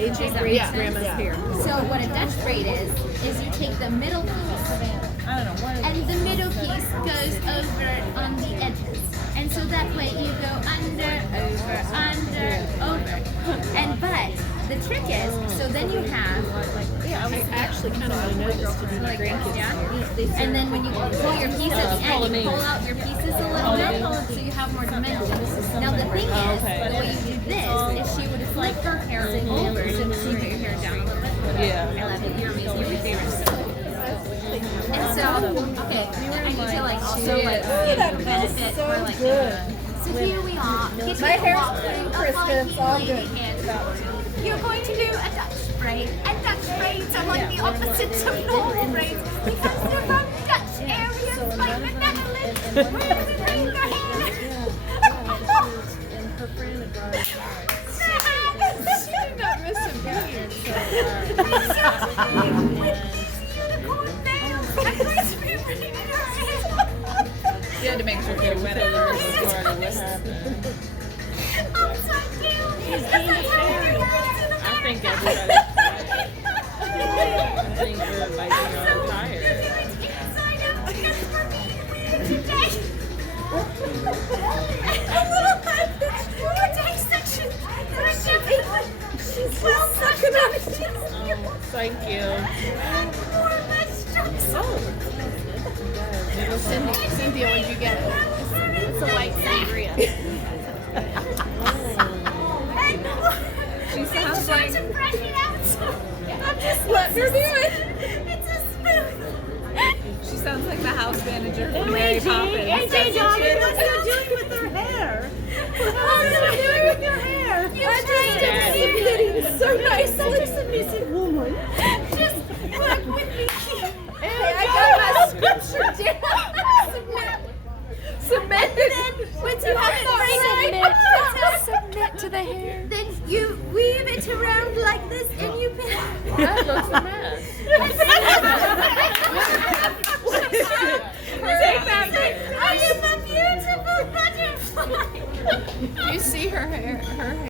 Aging grandma's hair. So what a Dutch braid is you take the middle piece, and the middle piece goes over on the edges. And so that way you go under, over. And but the trick is, so then you have, I actually kind of want to know this to do my grandkids. yeah. And then when you pull your piece at the end, you pull out your pieces a little bit, so you have more dimension. Now the thing is, the way you do this is she would flip her hair over, so she put your hair down a little bit. Yeah. I love it. You're amazing. You're my favorite. And so, okay, I need to like also like give you a benefit for like. So here we are. My hair's clean, Kristen. It's all good. You're going to do a Dutch braid, and Dutch braids are like the opposites of normal braids because they're from Dutch areas like the Netherlands, where we braid their hair. She did not miss a beat. Unicorn nails. I'm going to be braiding her hair. You had to make sure you went over what happened. Upside down. I think everybody. I think we're like tired. Inside out just for me to wear today. A little vortex section. She's well sucking up. Thank you. More vegetables. Cynthia, what'd you get? It's a white sangria. She sounds like. To brush it out. I'm just letting her do it. It's a spoon. She sounds like the house manager from Hey, Mary AJ, Poppins. AJ, darling, what are you doing with her hair? What are you doing with your hair? I just did it's so nice. Such a submissive woman. Just work with me. Hey, I got my scripture down. Submit. Once you have submit to the hair. Then you weave it around like this and you pin. That looks a mess.